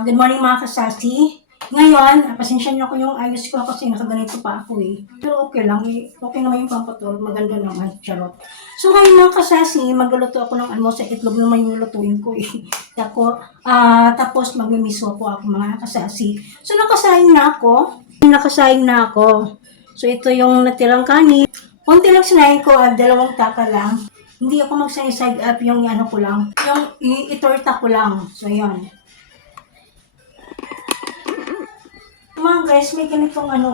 Good morning mga kasasi. Ngayon, pasensya niyo ko yung ayos ko kasi nakaganito pa ako eh. Pero okay lang, okay naman yung pampatulog, maganda naman, charot. So ngayon mga kasasi, magluluto ako ng sa itlog naman yung lutuin ko eh. Tapos magmimiso ko ako mga kasasi. So nakasayang na ako. So ito yung natirang kanin. Kunti lang sinayin ko at 2 taka lang. Hindi ako magsaside up yung ko lang, yung itorta ko lang. So yun. Mga guys, may ganitong mga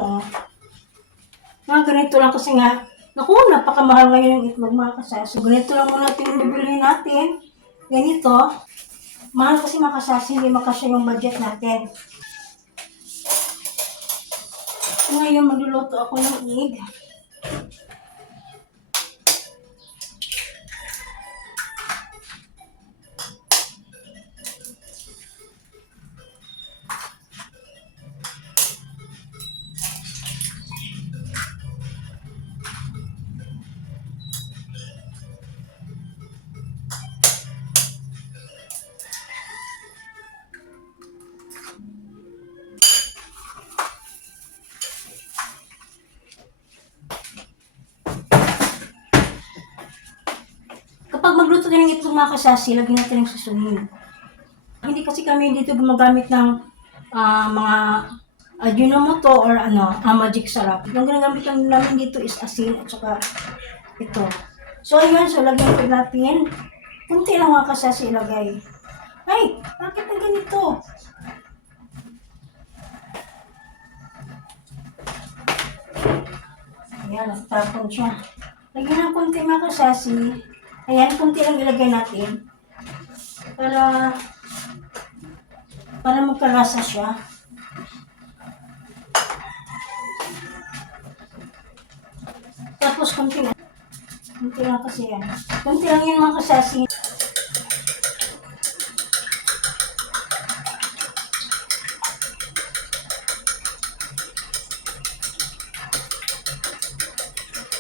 ganito lang kasi nga, naku, napakamahal ngayon yung itlog mga kasasi. Ganito lang muna natin bibili natin. Ganito. Mahal kasi mga kasasi, hindi makasya yung budget natin. So ngayon, magluluto ako ng egg. Kapag magluto din ng itlog mga kasasi, lagyan natin ng susunin. Hindi kasi kami dito gumagamit ng mga Ajinomoto or magic sarap. Yung ginagamit lang namin dito is asin at saka ito. So ayun, so lagyan ko natin. Kunti lang mga kasasi ilagay. Ay, bakit ang ganito? Ayan, natapon siya. Lagyan ng kunti mga kasasi. Ayan, kunti lang ilagay natin. Para magkalasa siya. Tapos kunti lang kasi yan. Kunti lang yun mga kasasi.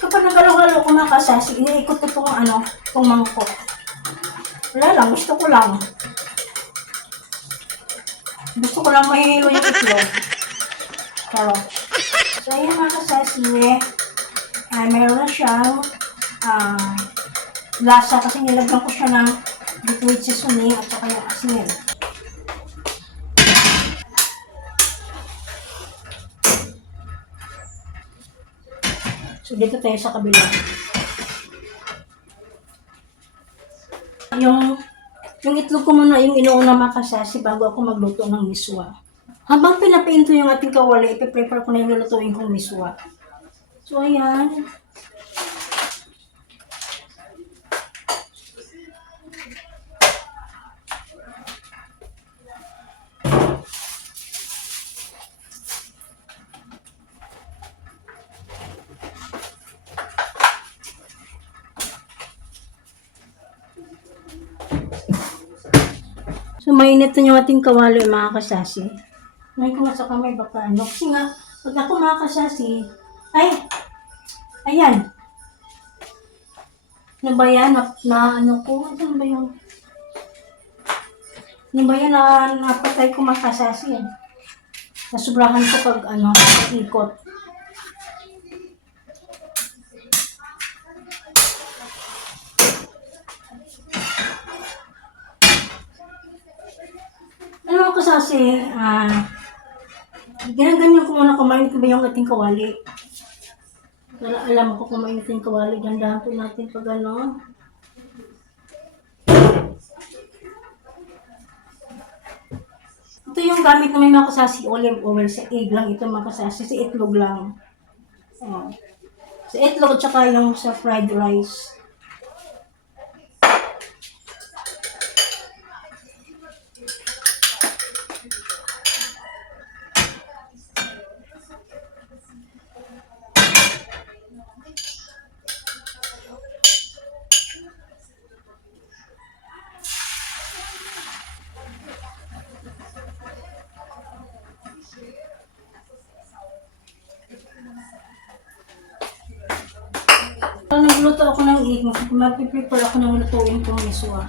Kapag nagalo-galo ko mga kasasi, iniikot ko itong mangkok. Wala lang, gusto ko lang mahihilo yung itlog. Charot. So, ayan mga kasasi, mayroon na siyang lasa kasi nilagyan ko siya ng liquid seasoning at saka yung asin. So, dito tayo sa kabila. Yung itlog ko muna yung inuuna mga kasasi bago ako magluto ng miswa. Habang pinapainto yung ating kawali, ipiprepare ko na yung lulutuin kong miswa. So, ayan. So, mainit na yung ating kawali mga kasasi. Ngayon ko nga sa kamay baka kasi nga, pag ako mga kasasi, ayan. Ano ba yan? Ano ba yung? Ano ba yan napatay ko mga kasasi yan? Nasubrahan ko pag ikot. Ano kasasi, ginaganyan ko muna kumain ko ba yung ating kawali. Para alam ko kumain natin kawali. Gandahan po natin pag Ito yung gamit namin mga kasasi, olive oil sa egg lang. Ito mga kasasi, sa itlog lang. Sa itlog at saka yung sa fried rice. Nagluto ako ng egg, mag-prepare ako ng lutuin kong miswa.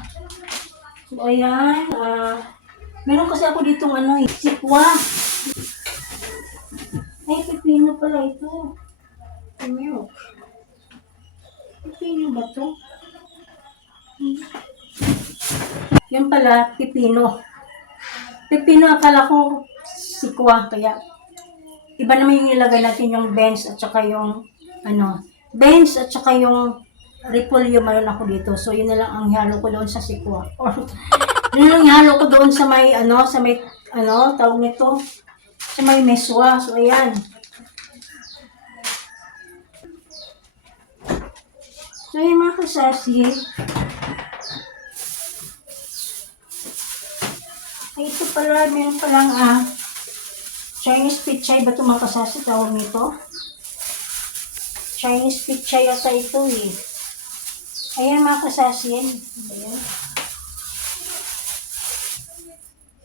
So, ayan, Meron kasi ako ditong ano eh, sikwa. Ay, pipino pala ito. Milk. Pipino ba to? Yan pala, pipino. Pipino, akala ko sikwa. Kaya, iba naman yung nilagay natin yung beans at saka yung, beans at saka yung repolyo mayroon ako dito. So, yun na lang ang halo ko doon sa sikwa. Or, yun lang halo ko doon sa may, tawag nito, sa may meswa. So, ayan. So, yung mga kasasi, ay, ito pala, meron palang, Chinese pichay ba ito mga kasasi, tawag nito? Chinese pichay yata ito eh. Ayan mga kasasi, yan. Ayan.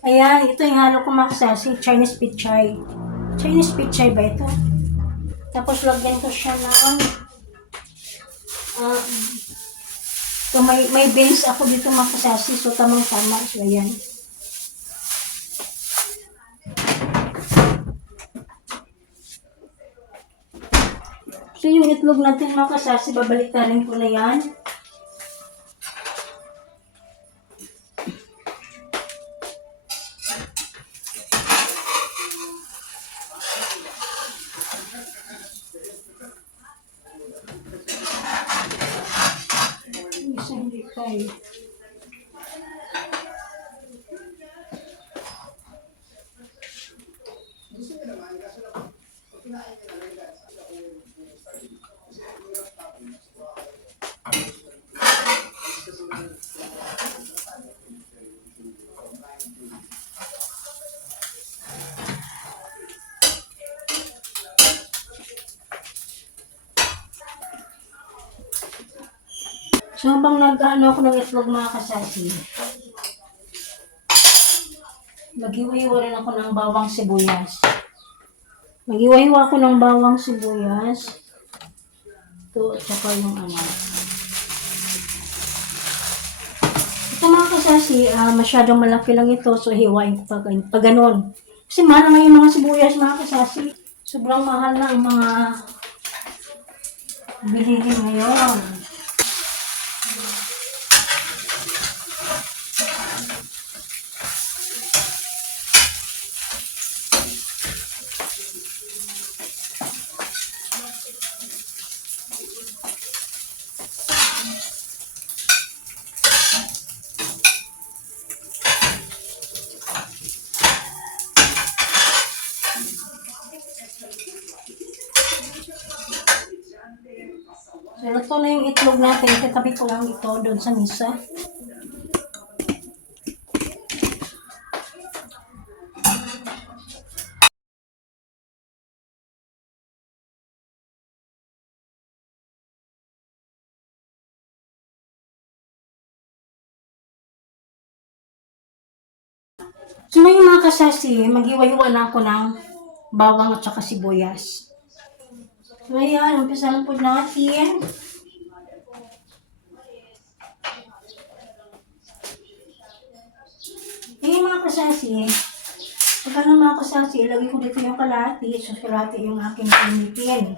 Ayan, ito yung halo ko mga kasasi, Chinese pichay. Chinese pichay ba ito? Tapos lagyan ko siya ng, so may beans ako dito mga kasasi, so tamang-tama. So, ayan. So, yung itlog natin mga kasasi, babaliktarin ko na yan. Isa hindi tayo. So, habang nag-ano ako ng itlog mga kasasi, maghiwa-hiwa rin ako ng bawang sibuyas. Maghiwa-hiwa ako ng bawang sibuyas. Ito, at saka yung Ito mga kasasi, masyadong malaki lang ito, so hiwain ko pa ganun. Kasi mahal naman yung mga sibuyas mga kasasi. Sobrang mahal na ang mga bilihin ngayon. So, luto na yung itlog natin. Katabi ko lang ito doon sa misa. So, ngayon mga kasasi, maghiwa-hiwa na ako ng bawang at saka sibuyas. So, ayan, umpisa na po natin. Ayan mga kasasi, pagka ng mga kasasi, ilagay ko dito yung kalahati, so kalahati yung aking pinitin.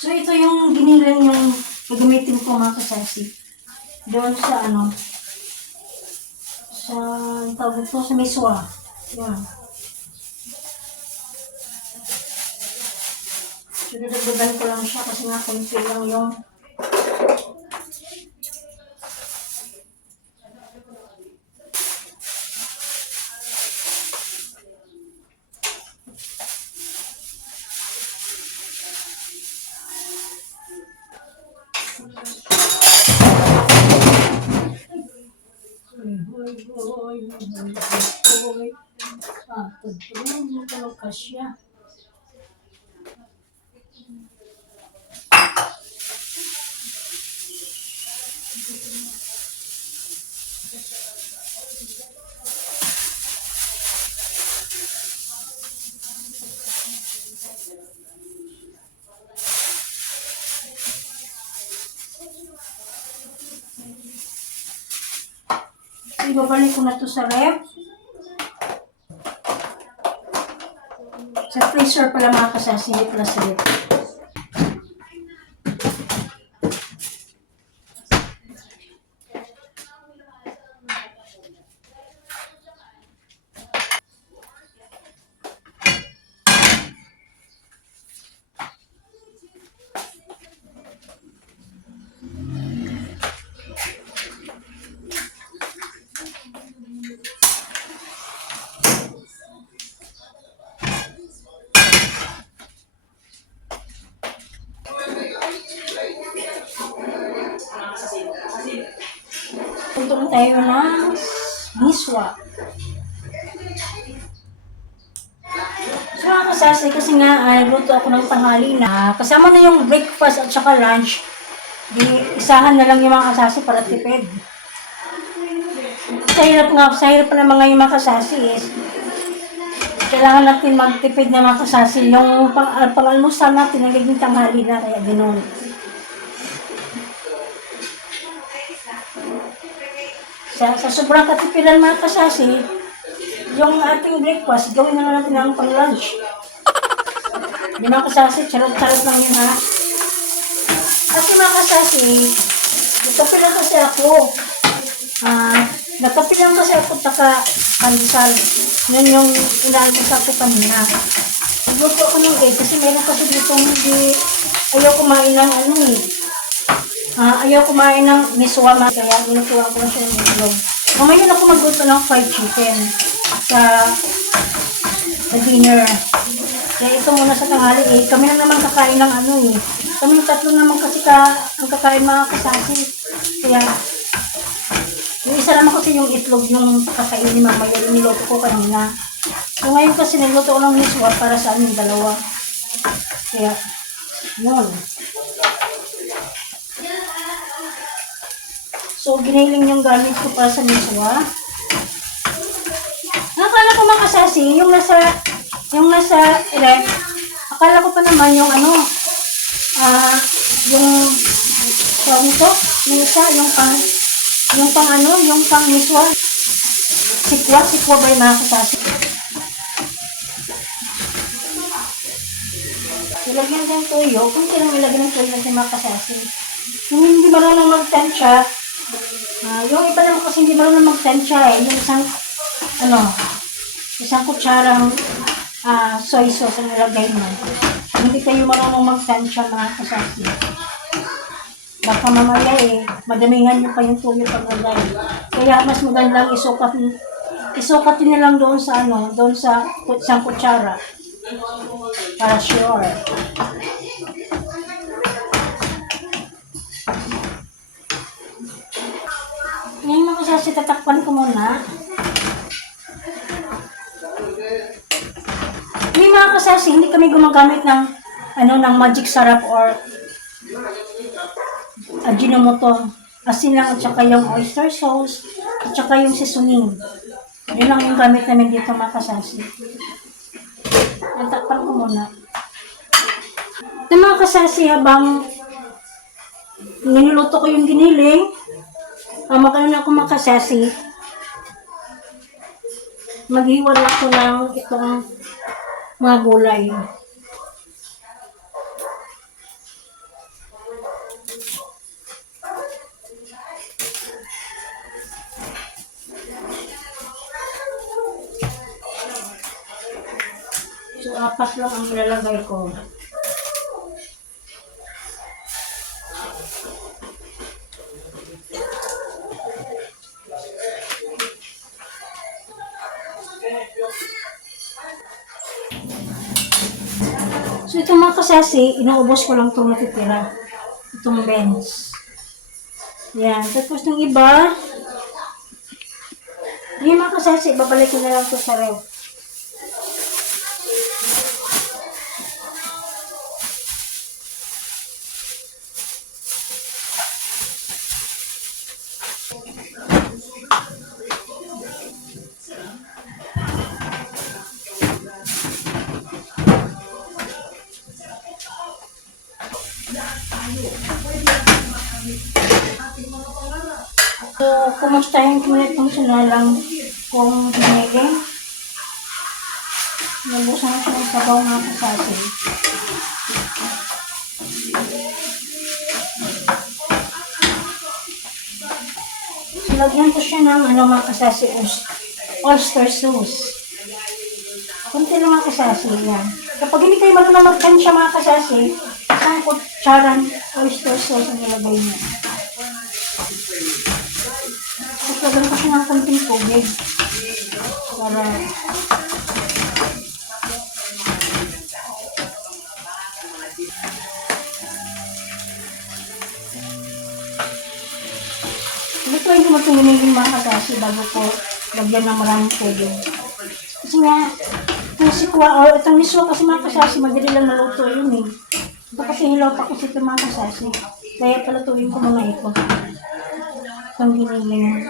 So ito yung giniling yung gagamitin ko mga kasasi. Doon sa sa tawag ito sa miswa. Yan. So dadagdagan ko lang siya kasi nga konti lang yung pagpulong mo ka kasya. Ibabalik ko na to sa ref. Sa freezer pala mga kasasi, hindi pala sa ref. Punta tayo ng miswa. So mga kasasi, kasi nga luto ako ng tanghali na kasama na yung breakfast at saka lunch. Di isahan na lang yung mga kasasi para tipid. Sa hirap pa ng mga yung mga kasasi is kailangan natin magtipid na mga kasasi. Yung pang-almusal natin nagiging tanghali na kaya ganoon. Sa sobrang katipilan mga kasasi, yung ating breakfast, gawin na natin ang pang-lunch. Di mga kasasi, charot-charot lang yun ha. Kasi mga kasasi, nagkapilan kasi ako. Nagkapilan kasi ako taka-pandesal. Yun yung inaalmusal ko kanina. Nagluto ako ng egg kasi meron kasi dito hindi ayaw kumain ng ayaw kumain ng miswa kaya ginutuwa ko na siya ng itlog. Mamaya na ako magluto ng fried chicken sa dinner. Kaya ito muna sa tanghali kami lang naman kakain ng kami tatlo naman kasi ang kakain mga kasasi. Kaya yung isa naman kasi yung itlog yung kakainin mamaya yung niluto ko kanina. So ngayon kasi niluto ko ng miswa para sa aming dalawa. Kaya yun. So, giniling yung gamit ko para sa miswa. Akala ko mga kasasi, yung nasa ref, akala ko pa naman yung tawag nito, yung isa, yung pang miswa. Sikwa ba yung mga kasasi? Ilagyan ng tuyo, kung kailang ilagyan ng tuyo natin mga kasasi. Yung hindi marunong magtansya, yung iba naman kasi hindi marunong magtansya yung isang kutsarang soy sauce ang nilagay mo. Hindi kayo marunong magtansya mga kasasi. Baka mamaya madamingan nyo pa yung tuyo paglagay. Kaya mas magandang isukatin na lang doon sa isang kutsara. Para sure. Ngayon mga kasasi, tatakpan ko muna. May mga kasasi, hindi kami gumagamit ng magic sarap or Ajinomoto. Asin lang at saka yung oyster sauce at saka yung seasoning. Yun lang yung gamit namin dito mga kasasi. Tatakpan ko muna. Ito mga kasasi, habang niluluto ko yung giniling, magkano ako mga kasasi, maghiwala ko ng itong mga gulay. So, 4 lang ang ilalagay ko. So, itong mga kasasi, inuubos ko lang itong natitira. Itong beans. Yan. Tapos yung iba, yung mga kasasi, babalik ko na lang ito sa ref. So, kumustahin ko ulit itong sinalang kung binigay. Nabusan ko siya ng sabaw mga kasasi. So, lagyan ko siya ng mga kasasi, oyster sauce. Kunti lang mga kasasi, yan. Kapag hindi kayo marunong magtansya mga kasasi, isang kutsaran oyster sauce ang nilagay niya. Tapos lagyan ko siya ng kunting tubig. Para lutuin ko matulungin mga kasasi bago ko lagyan ng maraming tubig. Kasi nga, itong sikwa, o itong miswa kasi mga kasasi, madali lang maluto yun eh. Ito kasi hilaw pa kasi ito mga kasasi. Kaya palutuin ko muna ito. Itong giniling,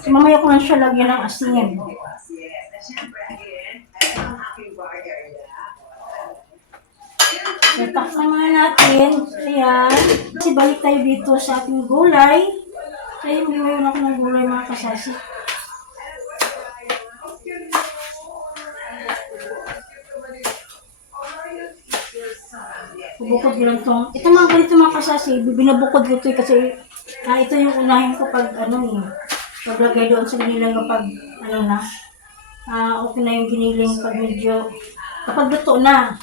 So, mamaya ko lang siya lagyan ng asin. Takpan nga natin. Ayan. Kasi balik tayo dito sa ating gulay. Kaya ngayon ako ng gulay mga kasasi. Bubukod ko lang itong. Ito mga ganito mga kasasi. Binabukod ko ito kasi ito yung unahin ko pag paglagay doon sa giniling kapag okay na yung giniling pag medyo kapag luto na.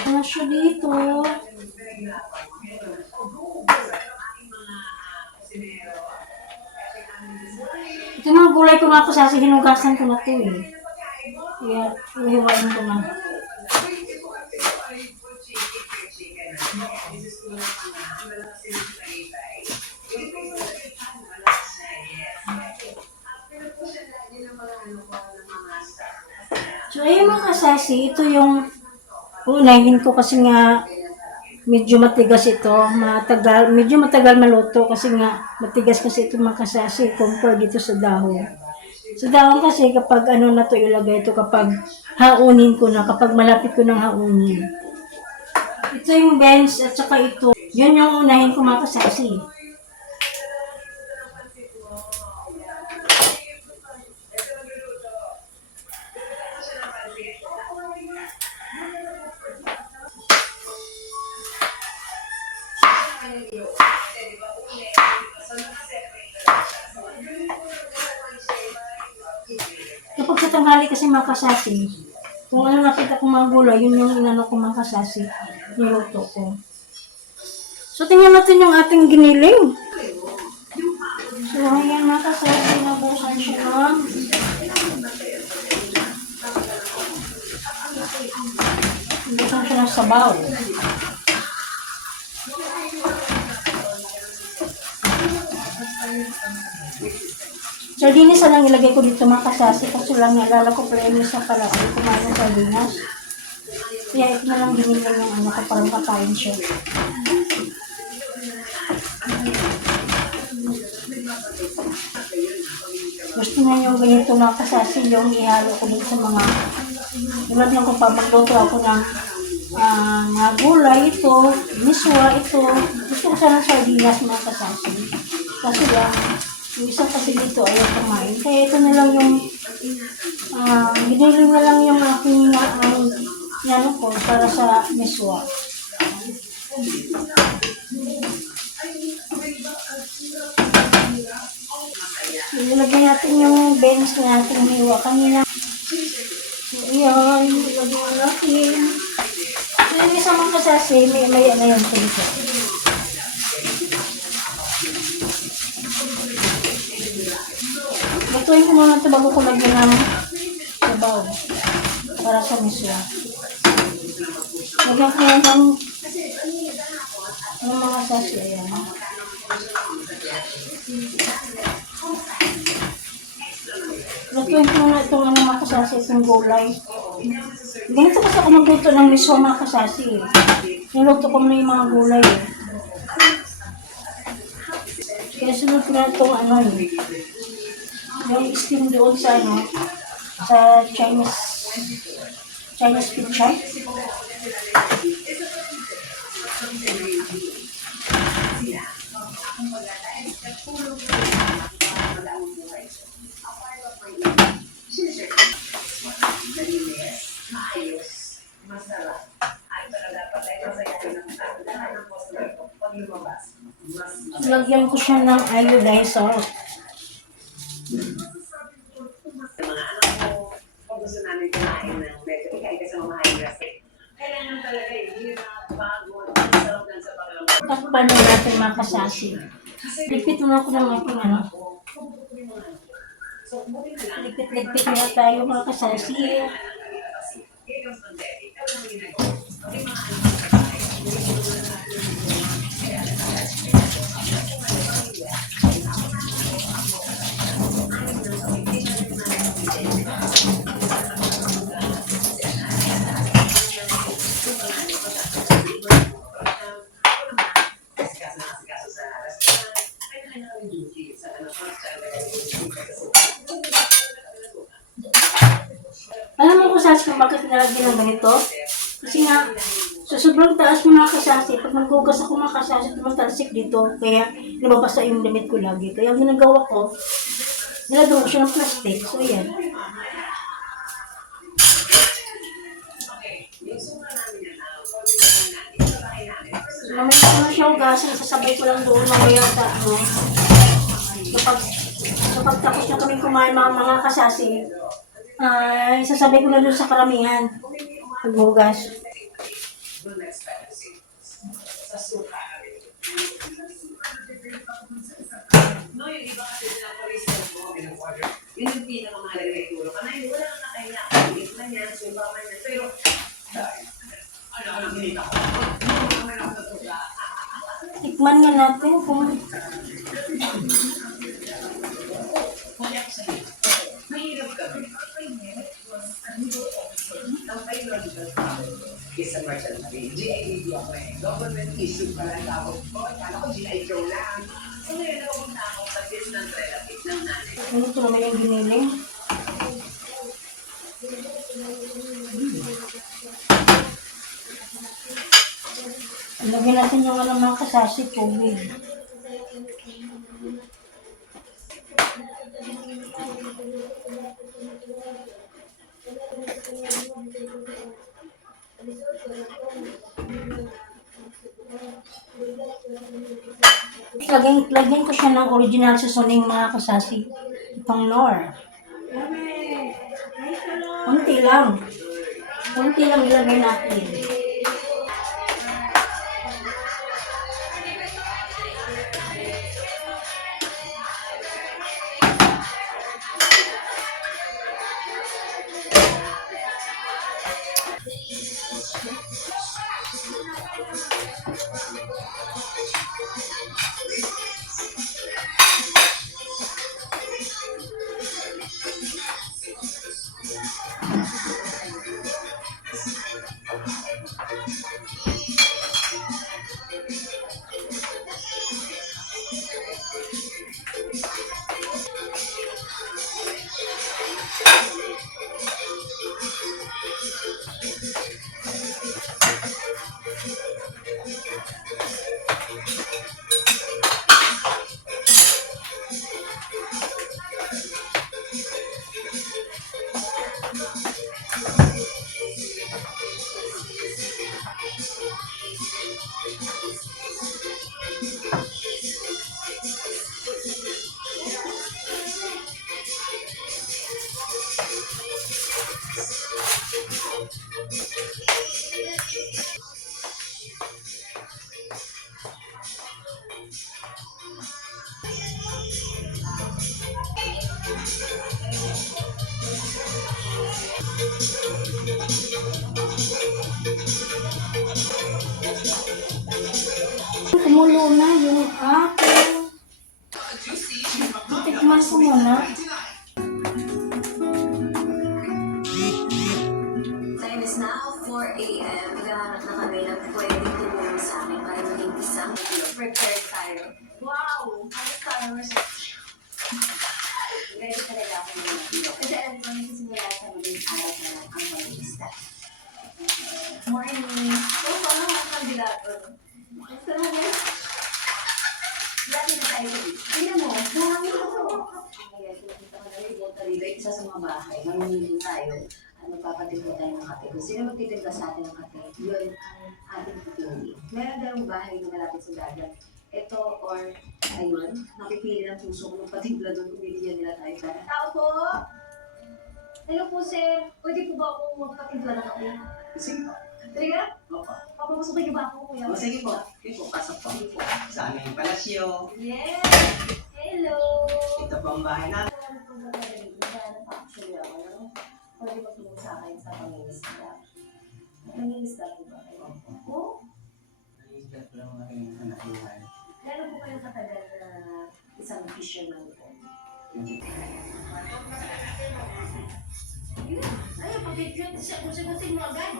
Ano siya dito? Ito mga gulay ko mga kasasi, hinugasan ko na ito eh. Kaya, ihiwain ko na. So, ayun mga kasasi, ito yung unahin ko kasi nga medyo matigas ito, medyo matagal maluto kasi nga matigas kasi ito mga kasasi compare dito sa dahon. Sa dahon kasi kapag na to ilagay ito kapag haunin ko na, kapag malapit ko ng haunin. Ito yung beans at saka ito, yun yung unahin ko mga kasasi. Kapag sa tanghali kasi mga kasasi, kung nakita kong mga gulay, yun yung inano ko mga kasasi, niluto ko. So, tingnan natin yung ating giniling. So, ayan mga kasasi, nabusan siya ng sabaw. Sardinas lang ilagay ko dito mga kasasi kasi lang naalala ko pala sa paraan kumain ng sardinas. Kaya ito na lang binili yung ano ko para makakain siya. Gusto na yung ganito na kasasi yung ihalo ko dito sa mga tulad ng kung magluto ako ng mga gulay ito, miswa ito. Gusto ko sana sardinas mga kasasi. Kasi lang, yung isa kasi dito ayaw kumain. Kaya ito na lang yung binili na lang yung aking ano ko para sa miswa. Ilagay natin yung beans na natin hiwa kanina. So, yan. Ilagay natin. So, yung isang mga kasasi, may na yung dito. Lutuin ko muna ito bago ko lagyan ng sabaw para sa miswa. Lagyan ko yan ng mga kasasi. Ayan. Lutuin ko muna itong mga kasasi, itong gulay. Ganito kasi ako magluto ng miswa mga kasasi. Niluto ko muna yung mga gulay. Kaya sunod ko na itong yung steam doon sa sa Chinese pizza. Lagyan ko siya ng iodized salt. Mga anak ko, kung gusto namin kumain ng medyo ikain ka sa mga high-risk, kailangan talaga hirap, pagod, sarap lang sa pagkalamang. Takpan na natin mga kasasi. Lipit mo na ako ng aking Lipit-lipit na tayo mga kasasi. Alam mo kung saan kung bakit nalagyan ng ganito? Kasi nga, sa sobrang taas ng mga kasasi, pag naghugas ako mga kasasi, tumatalsik dito. Kaya nababasa yung damit ko lagi. Kaya ang ginagawa ko, nilagyan ko siya ng plastic. So, yan. So, mamaya ko na siya hugasin. Sasabay ko lang doon mamaya sa kapag tapos na kami kumain mga kasasi, isasabay ko na doon sa karamihan. Paghugas. No, yung iba kasi sila po rin sa order. Yun yung pinakamahalaga na ituro. Kanayin, wala na kaya. Hindi na niya, sumpa man niya. Pero, ano kinita ko? Tikman nga natin kung mahirap kami. Isa merchant fee. GIDD ako eh. Government issue pala ang tawag ko. Kala ko GI Joe lang. So ngayon, nakapunta ako sa distant relative ng nanay. ano ito naman yung giniling. Lagyan natin yung mga kasasi tubig. Lagyan ko siya ng original seasoning mga kasasi. Itong Knorr. Kunti lang. Kunti lang ilagay natin. Kumulo na yung aking. Tikman ko muna. Time is now 4 a.m. Naghahanap na kami ng pwedeng tumulong sa amin para maging isang prepared tayo. Wow! Ano tayo? Ready talaga ako ng mga. Kasi alam ko namin simula sa maging araw na lang ang mag-iista. Morning! Oh, paano ang kandidato? Gusto mo ba? Dati na tayo dito. Tingnan mo, buhangin ako. Ngayon, pinakita ko na rin bota rito. Isa sa mga bahay. Mamimili tayo. Magpapatimpla tayo ng kape. Kung sino magtitimpla sa atin ng kape, yun ang ating pipili. Meron dalawang bahay na malapit sa dagat. Ito or, ayun, nakipili ng puso kung magpatimpla doon kung bibigyan nila tayo. Tao po! Hello po, sir. Pwede po ba ako magpatimpla ng kape? Sige po. Talaga? Opo. Papapasukin niyo ba ako, kuya? O, sige po. Sige po, pasok po. Sige po. Sa aming palasyo. Yes! Hello! Ito po ang bahay namin. Ano po ba talaga dito? Naghahanap pa actually ako, ano? Pwede ba tulong sa akin sa pangingisda? Pangingisda po ba kayo? Oo? Nalilisdat ko lang aking anak buhay. Gano'n po kayo katagal na isang fisherman po? Ay, pag-cute siya. Gusin mo agad.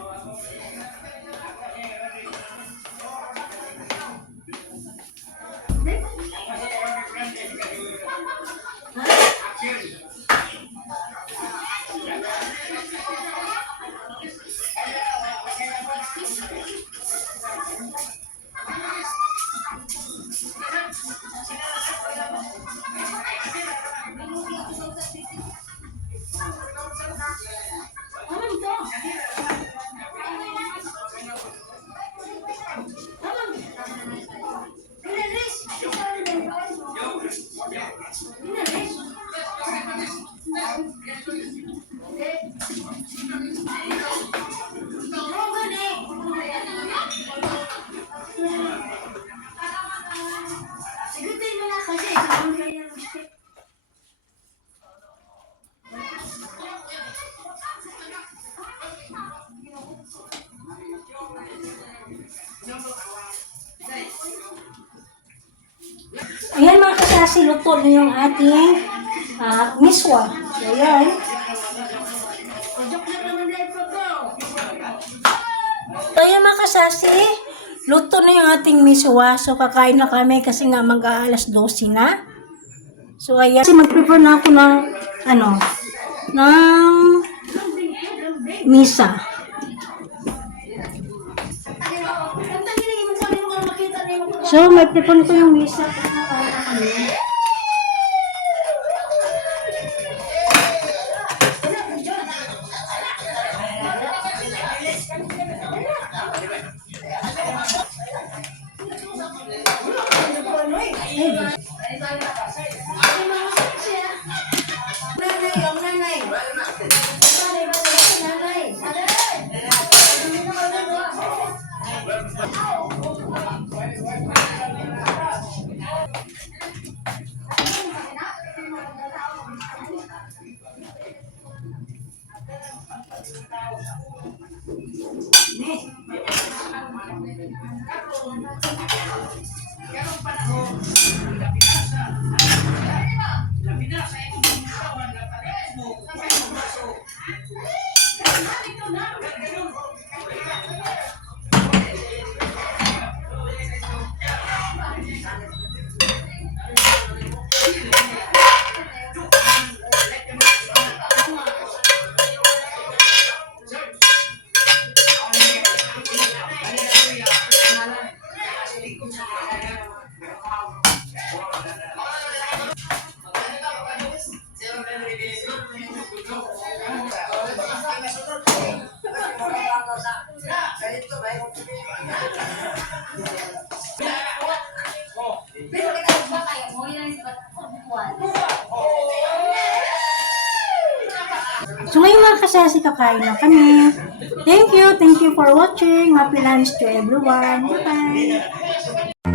Ano ito? Sigutin mo na kasi. Sigutin kayo ng stick. Ayan mga kasasi, luto na yung ating miswa. So, ayan. So, ayan mga kasasi, luto na yung ating miswa. So, kakain na kami kasi nga mag-aalas 12 na. So, ayan. Kasi mag-prepare na ako ng, ng misa. So, may prepare ko yung misa. So ngayon mga kasasi, kakain na kami. Thank you for watching. Happy lunch to everyone. Bye-bye.